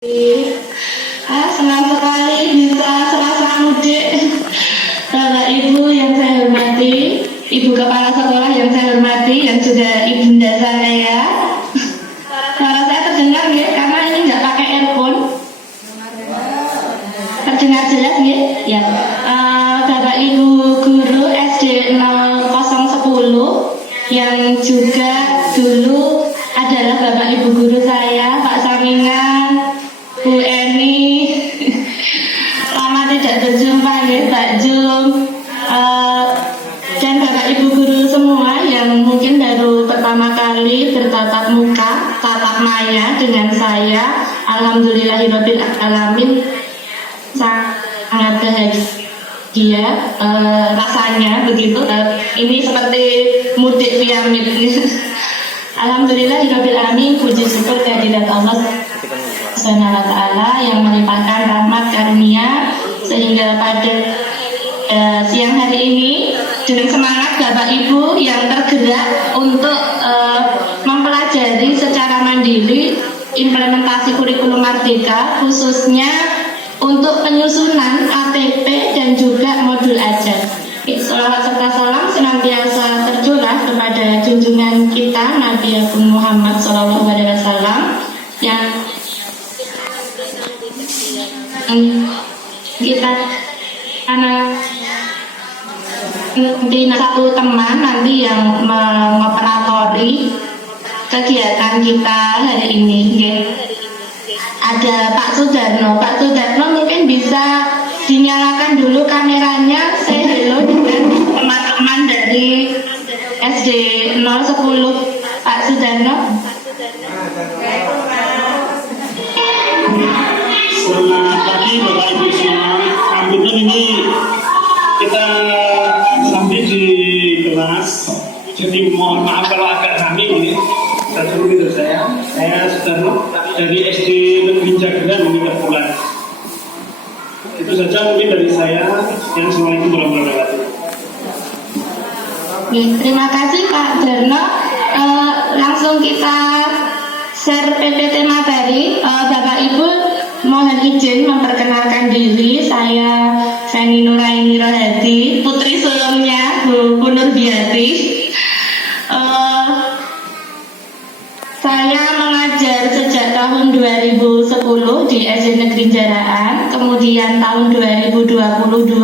Senang sekali bisa selasa mudik. Bapak Ibu yang saya hormati, Ibu Kepala Sekolah yang saya hormati, dan juga Ibunda saya. Suara saya terdengar ya, karena ini nggak pakai earphone. Terdengar jelas ya? Ya. Bapak Ibu guru SD 0010 yang juga dulu adalah Bapak Ibu guru saya, Pak Samingan, Bu Eni, lama tidak berjumpa ya Pak Jum, dan Bapak Ibu guru semua yang mungkin baru pertama kali bertatap muka, tatap maya dengan saya. Alhamdulillahirabbil alamin, sangat bahagia rasanya begitu. Ini seperti mudik via Meet. Alhamdulillahirabbil alamin, puji syukur kehadirat Allah Subhanahu wa ta'ala yang melimpahkan rahmat karunia sehingga pada siang hari ini dengan semangat Bapak Ibu yang tergerak untuk mempelajari secara mandiri implementasi kurikulum Merdeka, khususnya untuk penyusunan ATP dan juga modul ajar. Salawat serta salam senantiasa tercurah kepada junjungan kita Nabi Agung Muhammad SAW yang kita anak satu teman nanti yang mengoperatori kegiatan kita hari ini. Ada Pak Sudarno. Pak Sudarno mungkin bisa dinyalakan dulu kameranya. Say hello dengan teman-teman dari SD 010. Pak Sudarno. Selamat pagi Bapak Ibu semua. Kebetulan ini kita sampai di kelas, jadi mohon maaf kalau agak rame ini. Saya Sudarno dari SD Negeri Jageran Mimika Bulan. Itu saja mungkin dari saya. Yang Assalamualaikum warahmatullahi wabarakatuh. Terima kasih Pak Darno. Langsung kita share PPT materi. Bapak Ibu mohon izin memperkenalkan diri. Saya Feni Nuraini Rohadi, putri sulungnya Bu Nurbiati. Saya mengajar sejak tahun 2010 di SD Negeri Jaraan, kemudian tahun 2022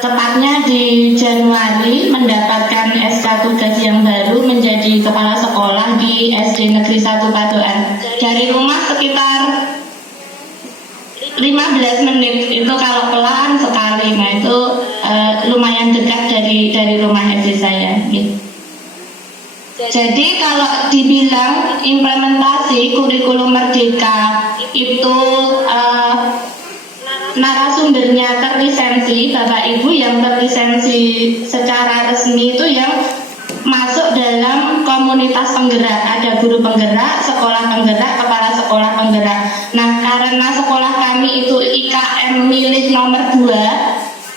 tepatnya di Januari mendapatkan SK tugas yang baru menjadi kepala sekolah di SD Negeri 1 Padoan. Dari rumah sekitar 15 menit, itu kalau pelan sekali. Nah itu lumayan dekat dari rumah SD saya gitu. Jadi kalau dibilang implementasi kurikulum Merdeka itu narasumbernya terlisensi, Bapak Ibu yang terlisensi secara resmi itu yang masuk dalam komunitas penggerak. Ada guru penggerak, sekolah penggerak, kepala sekolah penggerak. Nah karena sekolah kami itu IKM milik nomor 2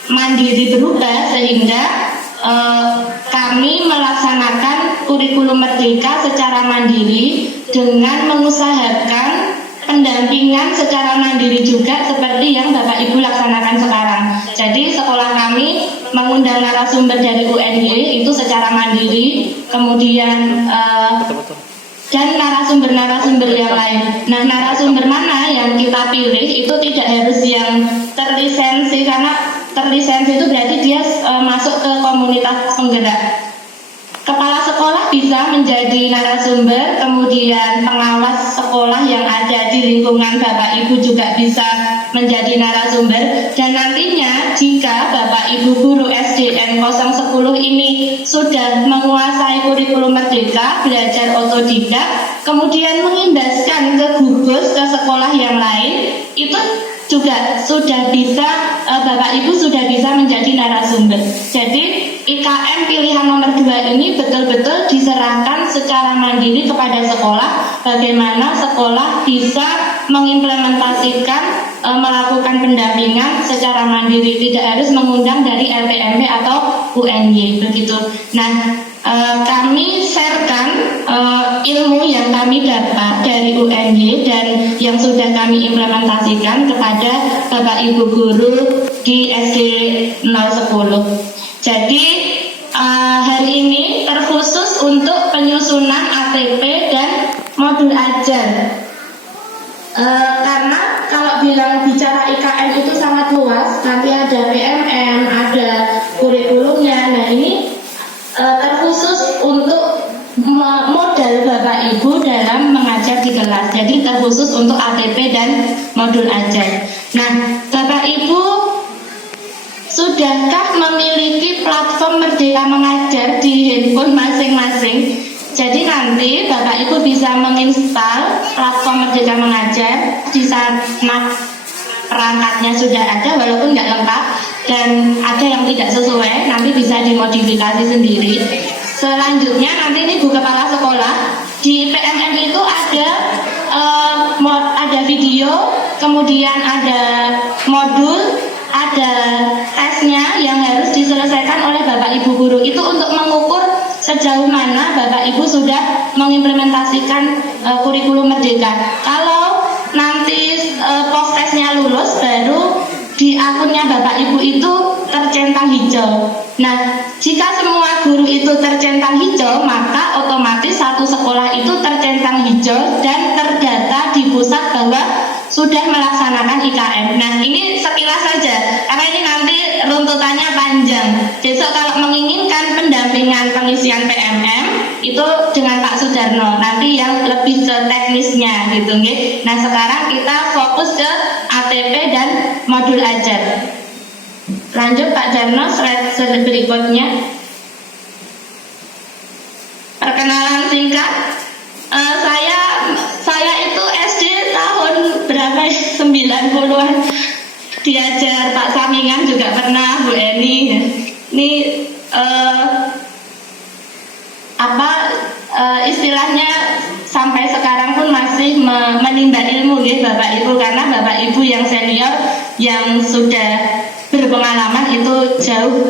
mandiri berubah, sehingga kami melaksanakan kurikulum Merdeka secara mandiri dengan mengusahakan pendampingan secara mandiri juga seperti yang Bapak Ibu laksanakan sekarang. Jadi sekolah kami mengundang narasumber dari UNY itu secara mandiri, kemudian dan narasumber-narasumber yang lain. Nah narasumber mana yang kita pilih itu tidak harus yang terlisensi, karena terlisensi itu berarti dia masuk ke komunitas penggerak. Kepala sekolah bisa menjadi narasumber, kemudian pengawas sekolah yang ada di lingkungan Bapak Ibu juga bisa menjadi narasumber. Dan nantinya jika Bapak Ibu guru SDN 010 ini sudah menguasai kurikulum Merdeka, belajar otodidak, kemudian mengimbaskan ke gugus, ke sekolah yang lain, itu juga sudah bisa, Bapak Ibu sudah bisa menjadi narasumber. Jadi IKM pilihan nomor 2 ini betul-betul diserahkan secara mandiri kepada sekolah, bagaimana sekolah bisa mengimplementasikan, melakukan pendampingan secara mandiri, tidak harus mengundang dari LPMP atau UNY begitu. Nah kami sharekan ilmu yang kami dapat dari UNY dan yang sudah kami implementasikan kepada Bapak Ibu guru di SD 010. Jadi hari ini terkhusus untuk penyusunan ATP dan modul ajar. Karena kalau bicara IKN itu sangat luas, nanti ada PMM, ada kurikulumnya. Nah ini terkhusus untuk modal Bapak Ibu dalam mengajar di kelas. Jadi terkhusus untuk ATP dan modul ajar. Nah, Bapak Ibu sudahkah memiliki platform Merdeka Mengajar di handphone masing-masing? Jadi nanti Bapak Ibu bisa menginstal platform Merdeka Mengajar. Di sana perangkatnya sudah ada walaupun nggak lengkap dan ada yang tidak sesuai, nanti bisa dimodifikasi sendiri. Selanjutnya nanti ini Bu Kepala Sekolah, di PMM itu ada video, kemudian ada modul, ada tesnya yang harus diselesaikan oleh Bapak Ibu guru. Itu untuk mengukur sejauh mana Bapak Ibu sudah mengimplementasikan kurikulum Merdeka. Kalau nanti post-tesnya lulus, baru di akunnya Bapak Ibu itu tercentang hijau. Nah, jika semua guru itu tercentang hijau, maka otomatis satu sekolah itu tercentang hijau dan terdata di pusat bahwa sudah melaksanakan IKN. Nah, ini sekilas saja, karena ini nanti runtutannya panjang. Besok kalau menginginkan pendampingan pengisian PMM itu dengan Pak Sudarno, nanti yang lebih ke teknisnya gitu, nggih. Nah, sekarang kita fokus ke ATP dan modul ajar. Lanjut Pak Darno, slide berikutnya. Perkenalan singkat. Saya itu SD tahun berapa? 90-an. Diajar Pak Samingan juga pernah, Bu Eni. Ini istilahnya sampai sekarang pun masih menimba ilmu ya Bapak Ibu, karena Bapak Ibu yang senior yang sudah berpengalaman itu jauh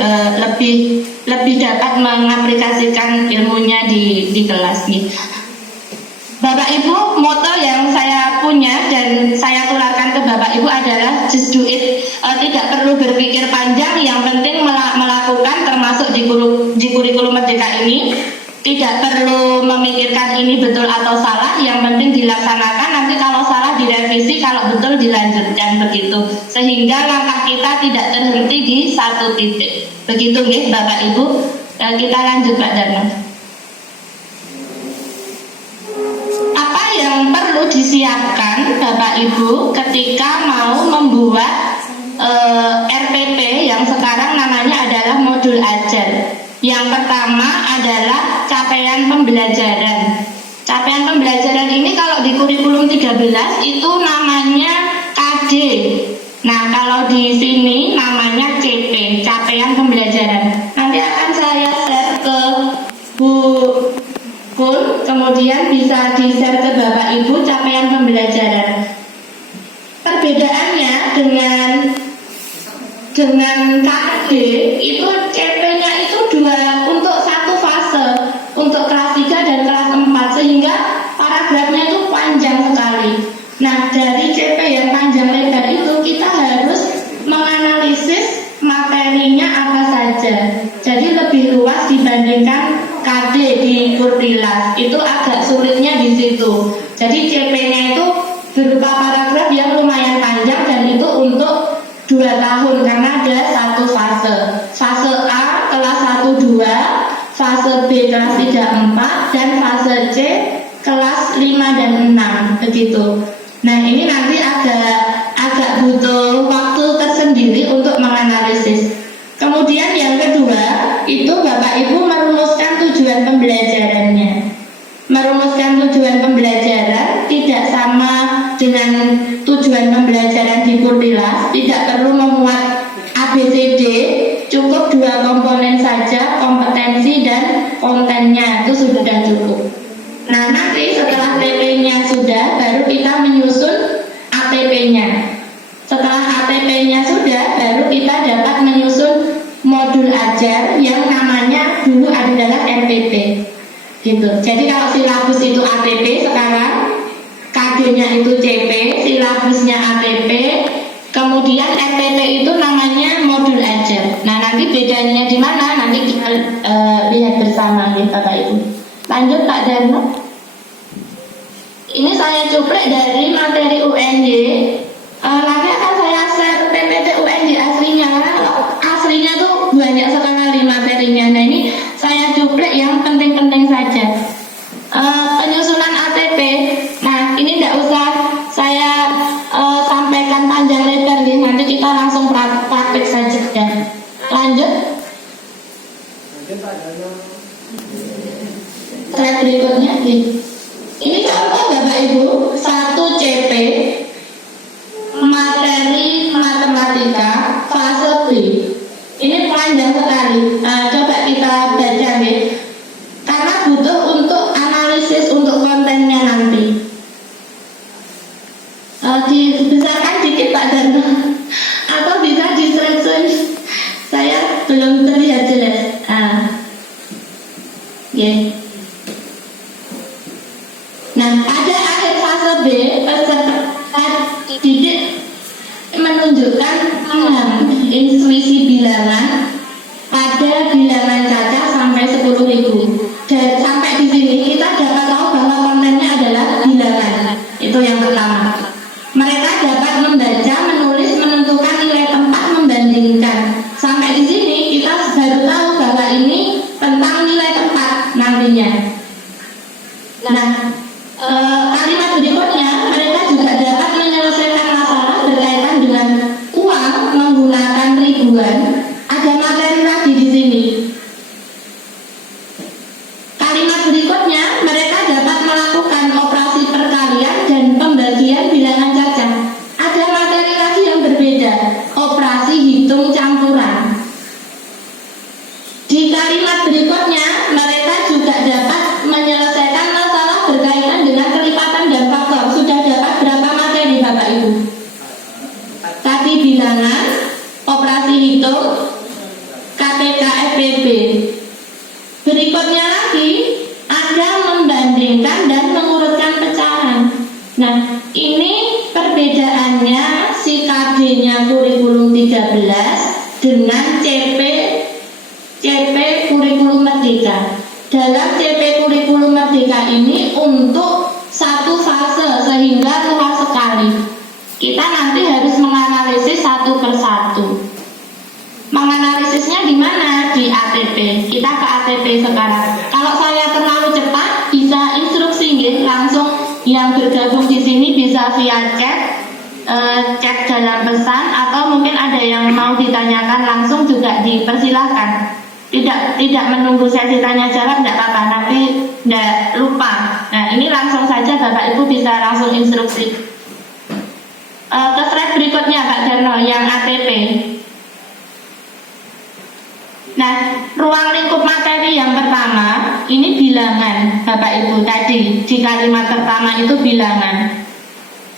lebih dapat mengaplikasikan ilmunya di kelas nih. Bapak Ibu, moto yang saya punya dan saya tularkan ke Bapak Ibu adalah just do it. Tidak perlu berpikir panjang, yang penting melakukan, termasuk di kurikulum Merdeka ini. Tidak perlu memikirkan ini betul atau salah, yang penting dilaksanakan. Nanti kalau salah direvisi, kalau betul dilanjutkan, begitu. Sehingga langkah kita tidak terhenti di satu titik. Begitu nggih Bapak Ibu. Kita lanjut Pak Darno. Apa yang perlu disiapkan Bapak Ibu ketika mau membuat RPP yang sekarang namanya adalah modul ajar? Yang pertama adalah capaian pembelajaran. Capaian pembelajaran ini kalau di kurikulum 13 itu namanya KD. Nah, kalau di sini namanya CP, capaian pembelajaran. Nanti akan saya share ke Bu Kun, kemudian bisa di-share ke Bapak Ibu capaian pembelajaran. Perbedaannya dengan KD itu CP-nya itu untuk satu fase, untuk kelas 3 dan kelas 4, sehingga paragrafnya itu panjang sekali. Nah, dari CP yang panjang lebar itu kita harus menganalisis materinya apa saja. Jadi lebih luas dibandingkan KD di Kurtilas. Itu agak sulitnya di situ. Jadi CP-nya itu berupa paragraf yang lumayan panjang dan itu untuk 2 tahun karena ada satu fase. Fase A kelas 1-2, fase B kelas 3-4, dan fase C kelas 5 dan 6, begitu. Nah, ini nanti agak butuh waktu tersendiri untuk menganalisis. Kemudian yang kedua, itu Bapak Ibu merumuskan tujuan pembelajarannya. Merumuskan tujuan pembelajaran tidak sama dengan tujuan pembelajaran di Kurtilas, tidak perlu memuat ABCD, cukup 2 komponen saja, kompetensi dan kontennya, itu sudah cukup. Nah, nanti setelah TP-nya sudah, baru kita menyusun ATP-nya. Setelah ATP-nya sudah, baru kita dapat menyusun modul ajar yang namanya dulu adalah RPP. gitu. Jadi kalau silabus itu ATP sekarang, KD-nya itu CP, silabusnya ATP, kemudian RTP itu namanya modul ajar. Nah, nanti bedanya di mana? Nanti kita lihat bersama ya Bapak Ibu. Lanjut Pak Darno. Ini saya cuplek dari materi UNY. Nanti akan saya share PPT UNY aslinya, karena aslinya tuh banyak sekali materinya. Nah, ini saya cuplek yang penting-penting saja. Penyusunan ATP. Nah, ini tidak usah saya sampaikan panjang lebar nih. Nanti kita langsung praktek saja ya. Lanjut. Slide berikutnya. Ini contoh Bapak Ibu, 1 CP materi matematika fase B. Ini panjang sekali. Coba kita baca ya. Karena butuh untuk analisis untuk kontennya nanti. Dibesarkan dikit Pak Darno, atau bisa di-stretch. Saya belum terlihat jelas. Nah, pada akhir fase B, peserta didik menunjukkan intuisi bilangan pada bilangan cacah sampai 10.000. Dan sampai di sini kita dapat tahu bahwa kontennya adalah bilangan. Itu yang pertama. Mereka dapat membaca, menulis, menentukan nilai tempat, membandingkan. Sampai di sini kita baru tahu bahwa ini tentang nilai tempat nantinya. Nah, kalimat berikutnya, mereka juga dapat menyelesaikan masalah berkaitan dengan uang menggunakan ribuan. Ada materi lagi di sini. Kalimat berikutnya, mereka dapat melakukan operasi perkalian dan pembagian bilangan cacah. Ada materi lagi yang berbeda, operasi hitung campuran. Di kalimat berikutnya, mereka juga dapat menyelesaikan masalah berkaitan dengan kelipatan dan faktor. Sudah dapat berapa materi Bapak Ibu? Tadi bilangan, operasi hitung, KPK FPB. Berikutnya lagi ada membandingkan dan mengurutkan pecahan. Nah, ini perbedaannya si KD-nya kurikulum 13 dengan CP kurikulum Merdeka. Dalam CP kurikulum Merdeka ini untuk satu fase sehingga luas sekali. Kita nanti harus menganalisis satu persatu. Menganalisisnya di mana? Di ATP. Kita ke ATP sekarang. Kalau saya terlalu cepat, bisa instruksi langsung yang bergabung di sini bisa via chat dalam pesan, atau mungkin ada yang mau ditanyakan langsung juga dipersilahkan. Tidak menunggu sesi tanya jawab, tidak apa-apa, nanti tidak lupa. Nah, ini langsung saja Bapak Ibu bisa langsung instruksi. Ke slide berikutnya Pak Darno yang ATP. Nah, ruang lingkup materi yang pertama ini bilangan Bapak Ibu tadi. Di kalimat pertama itu bilangan.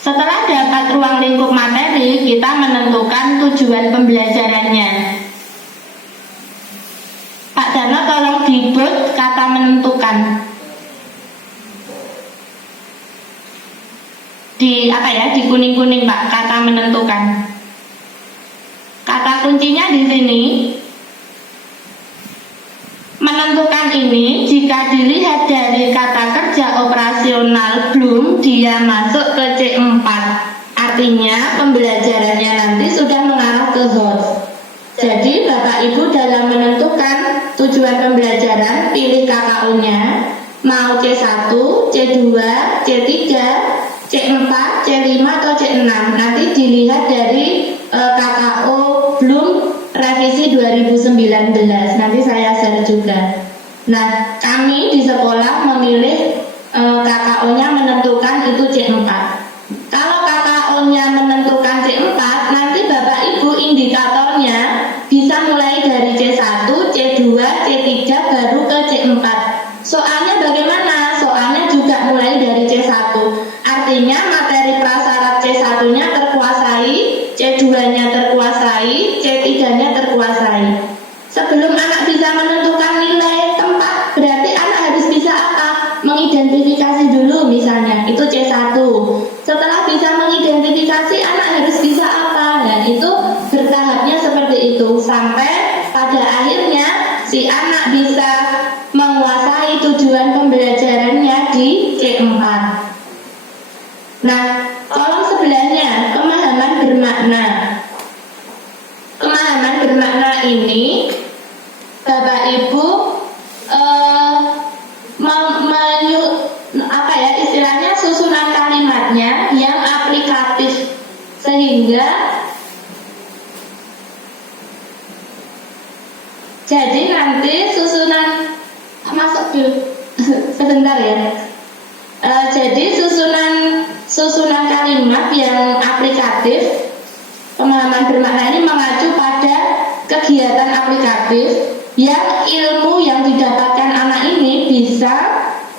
Setelah dapat ruang lingkup materi, kita menentukan tujuan pembelajarannya. Pak Darno tolong di bold kata menentukan. Di kuning-kuning Pak, kata menentukan. Kata kuncinya di sini. Menentukan ini jika dilihat dari kata kerja operasional belum dia masuk ke C4. Artinya pembelajarannya nanti sudah mengarah ke host. Jadi Bapak Ibu dalam menentukan tujuan pembelajaran, pilih KKO-nya mau C1, C2, C3, C4, C5 atau C6. Nanti dilihat dari KKO belum revisi 2019. Nanti saya share juga. Nah, kami di sekolah memilih KKO-nya menentukan itu C4. Kalau KKO-nya menentukan C4, nanti Bapak Ibu indikatornya bisa mulai dari C1, C2, C3 baru ke C4. Soalnya bagaimana? Soalnya juga mulai dari C1. Artinya materi prasyarat C1-nya terkuasai, C2-nya terkuasai, C3-nya terkuasai. Sebelum anak bisa menentukan nilai tempat, berarti anak harus bisa apa? anak bisa menguasai tujuan pembelajarannya di C4. Nah, kolom sebelahnya pemahaman bermakna. Pemahaman bermakna ini Bapak Ibu istilahnya susunan kalimatnya yang aplikatif, sehingga jadi nanti susunan masuk dulu sebentar ya. Jadi susunan kalimat yang aplikatif, pemahaman bermakna ini mengacu pada kegiatan aplikatif yang ilmu yang didapatkan anak ini bisa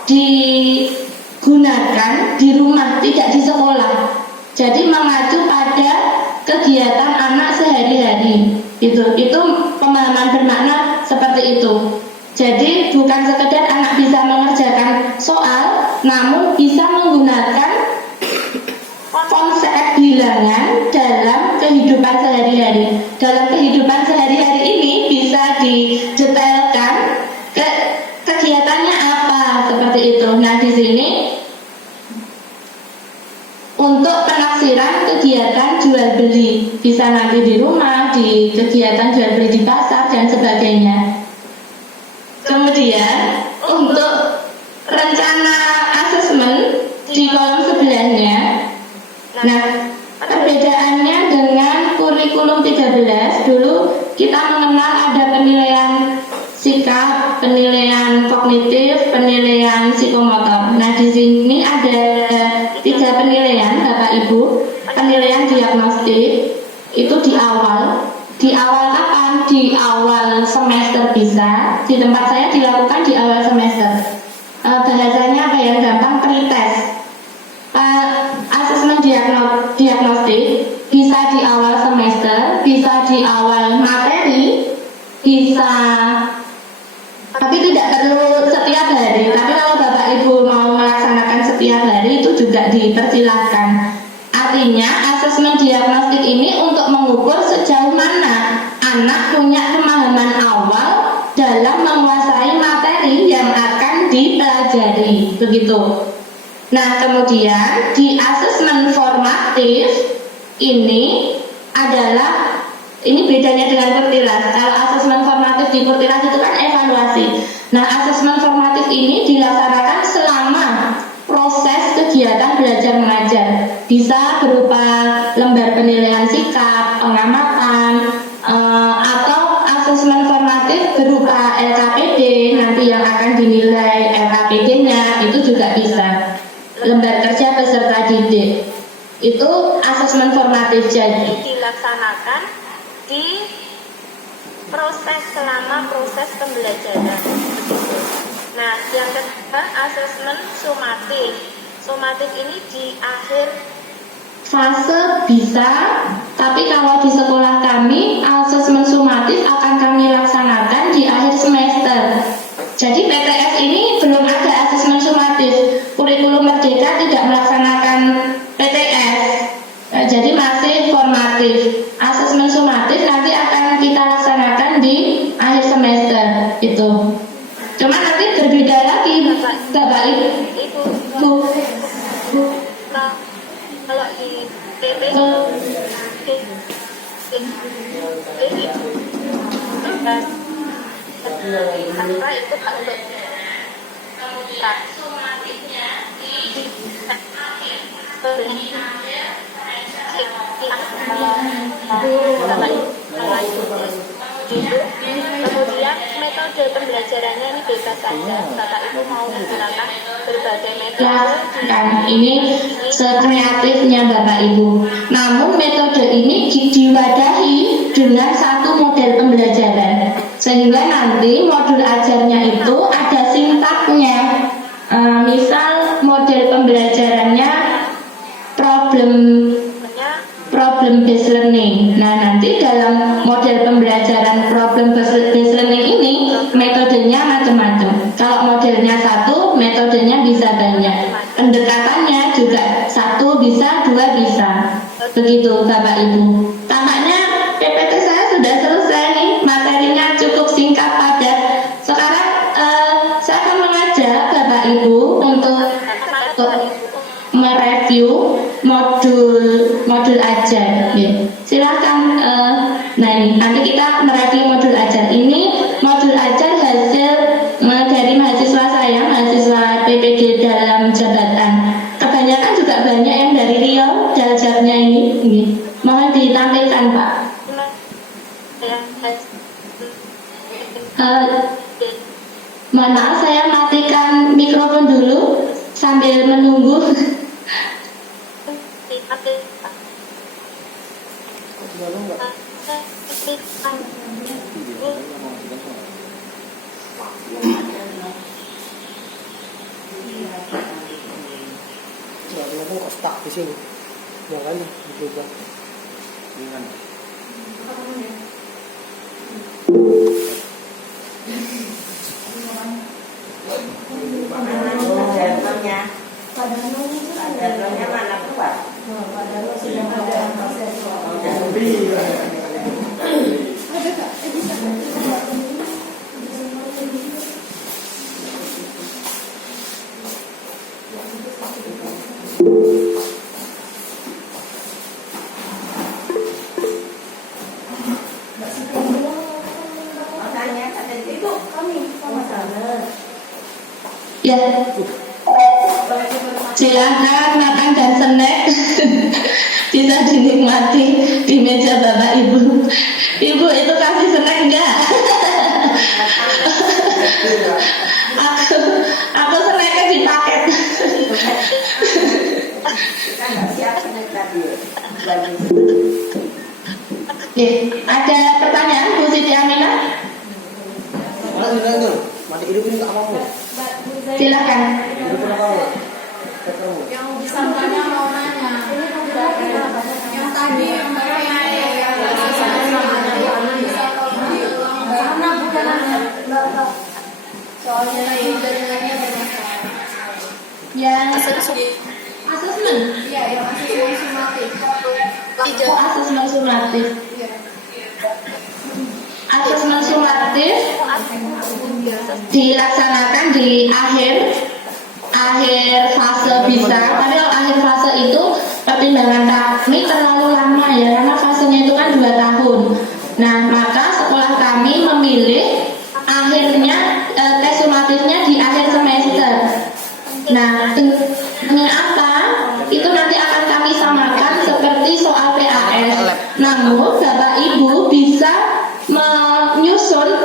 digunakan di rumah, tidak di sekolah. Jadi mengacu pada kegiatan anak sehari-hari. Itu pemahaman bermakna seperti itu. Jadi bukan sekedar anak bisa mengerjakan soal, namun bisa menggunakan konsep bilangan dalam kehidupan sehari-hari. Dalam kehidupan sehari-hari ini bisa didetailkan kegiatannya apa, seperti itu. Nah, di sini untuk penafsiran kegiatan jual beli, bisa nanti di rumah, di kegiatan jual beli di pasar dan sebagainya. Kemudian untuk rencana asesmen di kolom sebelahnya. Nah, perbedaannya dengan kurikulum 13, dulu kita mengenal ada penilaian sikap, penilaian kognitif, penilaian psikomotor. Nah, di sini ada 3 penilaian, Bapak Ibu. Penilaian diagnostik itu di awal kapan? Di awal semester bisa. Di tempat saya dilakukan di awal semester. Bahasanya apa yang gampang? Pretest. Asesmen diagnostik bisa di awal semester, bisa di awal materi, bisa, tapi tidak perlu setiap hari. Tapi kalau Bapak Ibu mau melaksanakan setiap hari itu juga dipersilahkan. Artinya asesmen diagnostik ini untuk mengukur sejauh mana anak punya pemahaman awal dalam menguasai materi yang akan dipelajari, begitu. Nah, kemudian di asesmen formatif ini bedanya dengan Kurtilas. Kalau asesmen formatif di Kurtilas itu kan evaluasi. Nah, asesmen formatif ini dilaksanakan selama proses kegiatan belajar mengajar. Bisa berupa lembar penilaian sikap, pengamatan, atau asesmen formatif berupa LKPD, nanti yang akan dinilai LKPD-nya itu juga bisa. Lembar kerja peserta didik itu asesmen formatif, jadi dilaksanakan di selama proses pembelajaran. Nah, yang kedua asesmen sumatif. Sumatif ini di akhir fase bisa, tapi kalau di sekolah kami asesmen sumatif akan kami laksanakan di akhir semester. Jadi PTS ini belum ada asesmen sumatif. Kurikulum Merdeka tidak melaksanakan PTS. Jadi masih formatif. Asesmen sumatif nanti akan kita laksanakan di akhir semester itu. Cuma nanti berbeda lagi, Bapak Ibu. Kalau di PP apa itu Pak untuk sumatifnya di akhir kemudian metode pembelajarannya ini bebas saja. Bapak Ibu mau menggunakan berbagai metode. Kan ini sekreatifnya Bapak Ibu. Namun metode ini diwadahi dengan satu model pembelajaran, sehingga nanti modul ajarnya itu ada sintaknya. Misal model pembelajarannya problem based learning. Nah, nanti dalam model pembelajaran problem based learning ini metodenya macam-macam. Kalau modelnya satu, metodenya bisa banyak. Pendekatannya juga satu bisa, dua bisa. Begitu Bapak Ibu. Tampaknya PPT saya sudah selesai nih. Materinya cukup singkat, padat. Sekarang saya akan mengajak Bapak Ibu untuk mereview modul ajar. Silahkan. Nah ini nanti kita mereview modul ajar. Ini modul ajar hasil dari mahasiswa saya, mahasiswa PPG dalam jabatan. Kebanyakan juga banyak yang dari Riau belajarnya ini. Mohon ditampilkan Pak. Mohon maaf, saya matikan mikrofon dulu sambil menunggu. Kotak di sini, makanya dicoba. Padahal mana keluar? Padahal sudah ada proses. Ya, silakan makan dan snack bisa dinikmati di meja Bapak Ibu. Ibu itu kasih snack enggak? aku snacknya di paket. Ya, ada pertanyaan Bu Siti Aminah? Mati hidup ini nggak mau. Silakan. Yang disangkanya mau nanya, yang tadi yang karena bukan soalnya jaringannya bermasalah. Yang Asesmen? Iya, yang asesmen sumatif. Oh, asesmen sumatif. Asesmen sumatif dilaksanakan di akhir fase bisa. Padahal akhir fase itu pertimbangan kami terlalu lama ya, karena fasenya itu kan 2 tahun. Nah, maka sekolah kami memilih akhirnya tes sumatifnya di akhir semester. Nah, dengan apa? Itu nanti akan kami samakan seperti soal PAS. Namun, Bapak Ibu bisa menyusun